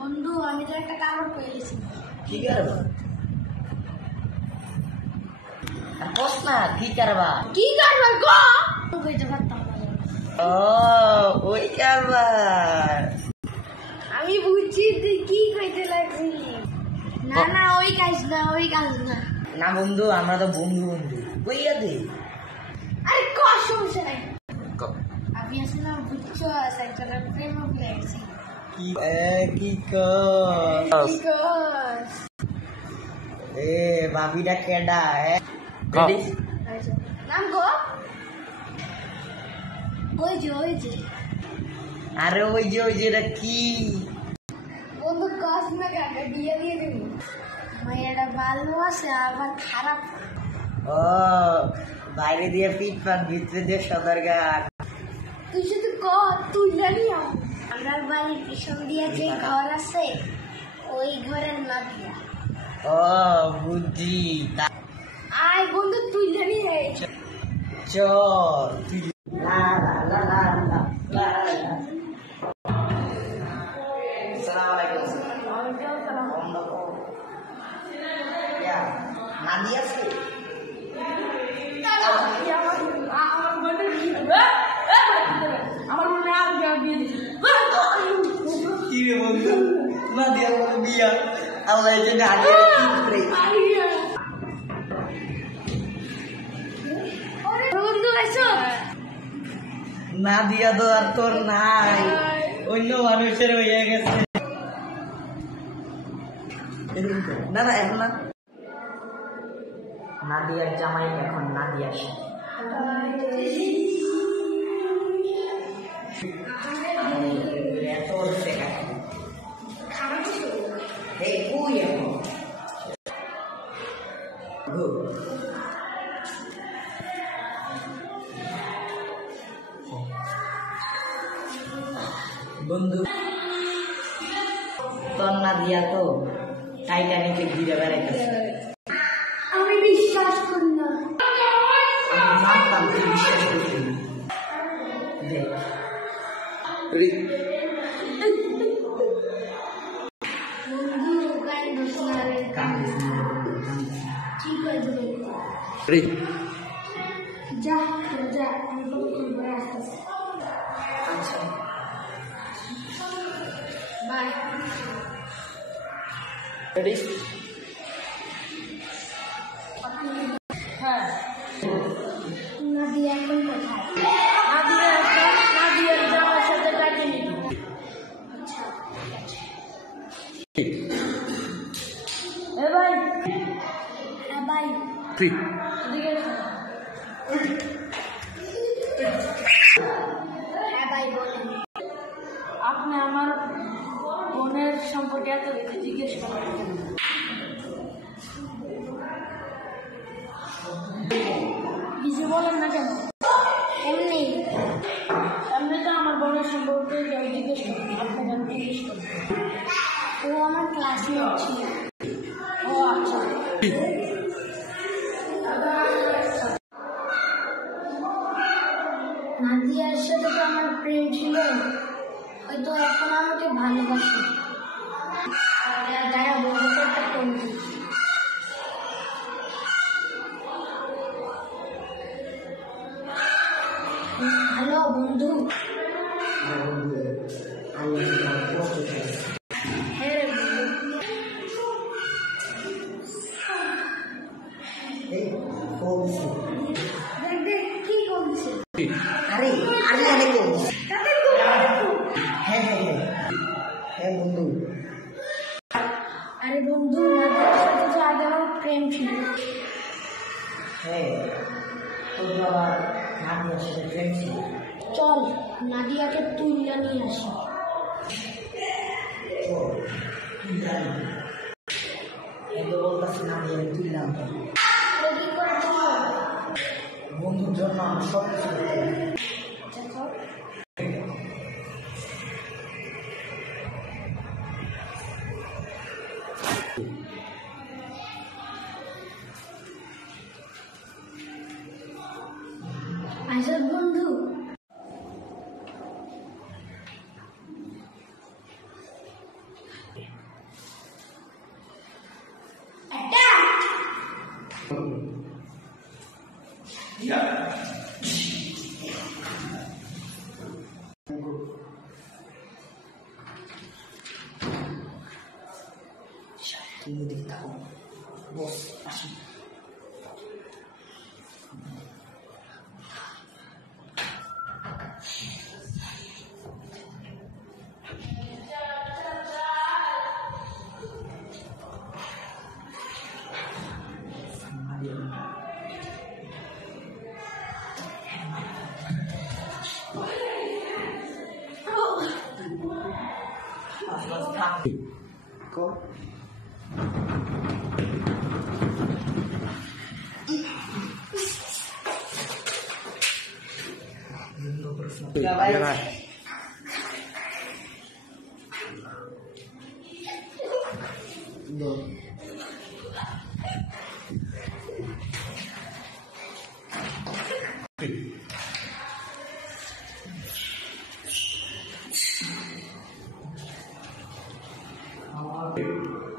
বন্ধু আমি তো একটা কারণ পেয়েছি। কি করবা? বস না কি করবা? কি কারবার গো? কইতে পারতাম না। ও ওই কারবার। আমি বুঝছি তুই কি কইতে লাগছিলি। না না ওই কাজ না, ওই কাজ না। না বন্ধু, আমরা তো বন্ধু বন্ধু কইয়া দে। আরে ক সমস্যা নাই। আমি আসলে বুঝছো সাইকেলের প্রেম হয়ে গেছি। কি কস? কি কস? এ ভাবিটা কেডা? নাম গো? ওই যে আরে ওই যে এটা কি? বন্ধু কস না কাকা বিয়ে দিয়ে দেবো। মায়েরা ভালো আছে আবার খারাপ। ও বাইরে দিয়ে পিট পাট ভিতরে দিয়ে সদরঘাট। তুই শুধু ক তুই জানি আমার বাড়ির পিছন দিয়ে যে ঘর আছে ওই ঘরের নাদিয়া। ও বুঝি। আয় বন্ধু তুই জানি চল তুই লা লা লা লা লা লা লা। নাদিয়া আছে? কি রে বন্ধু, নাদিয়া বলে বিয়া। আল্লাহ এই জন্য আগে বন্ধু আইসো। নাদিয়া তো আর তোর নাই, অন্য মানুষের হয়ে গেছে। না না এখন না, নাদিয়ার জামাই এখন নাদিয়ার বন্ধু তোর নাদিয়া তো টাইটানিকে ঘিরে বেড়াইতেছে। আমি বিশ্বাস করি না। আমি জানতাম তুই বিশ্বাস করবি। দেখ বন্ধু কাইন্ড কান্দিস না। ঠিক আছে যা যা আমি করে আসতেছি। আচ্ছা বাই। রেডি? হ্যাঁ নাদিয়া এখন কোথায়? নাদিয়ার জামার সাথে কাটিয়ে নিবি। আচ্ছা এ ভাই, হ্যাঁ ভাই এদিকে এসো। হ্যাঁ ভাই বলেন। আপনি আমার বোনের সম্পর্কে এত কিছু জিজ্ঞেস করেন। কিছু বলেন না কেন? এমনি এমনি তো আমার বোনের সম্পর্কে কেউ জিজ্ঞেস করেন, আপনি কেন জিজ্ঞেস করেন? ও আমার ক্লাসমেট ছিল। ও আচ্ছা নাদিয়ার সাথে তো আমার প্রেম ছিল, হয়তো এখন আমাকে ভালোবাসে। যারা বন্ধুত্বটা করবে। হ্যালো বন্ধু। হ্যাঁ দেখ কি করছে? আরে আরে অনেক হ্যাঁ হ্যাঁ হ্যাঁ হ্যাঁ বন্ধু। আরে বন্ধু নাদিয়ার সাথে তো আগে আমার প্রেম ছিল। হ্যাঁ তোর বাবা নাদিয়ার সাথে প্রেম ছিল। চল নাদিয়াকে তুইলা নিয়ে আসি। তুই জানি এত বলতেছি নাদিয়া তুইলাম কি করে তুলবো? বন্ধুর জন্য আমি সব কিছু দেখো আইসব বন্ধু। তুমি দিক থাকো বস আসি Go. Bye.